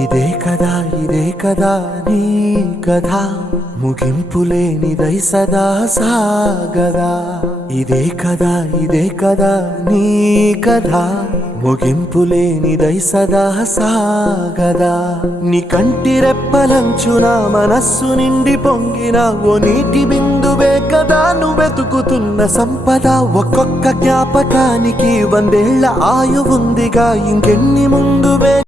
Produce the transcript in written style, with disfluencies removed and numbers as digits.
ఇదే కదా నీ కథ ముగింపులేనిదై సదా సాగదా. ఇదే కదా నీ కథ ముగింపులేనిదై సదా సాగదా. నీ కంటి రెప్పలంచున మనస్సు నిండి పొంగిన ఓ నీటి బిందువే కదా నువ్వెతుకుతున్న సంపద. ఒక్కొక్క జ్ఞాపకానికి 100 ఏళ్ల ఆయువుందిగా, ఇంకెన్ని ముందువే.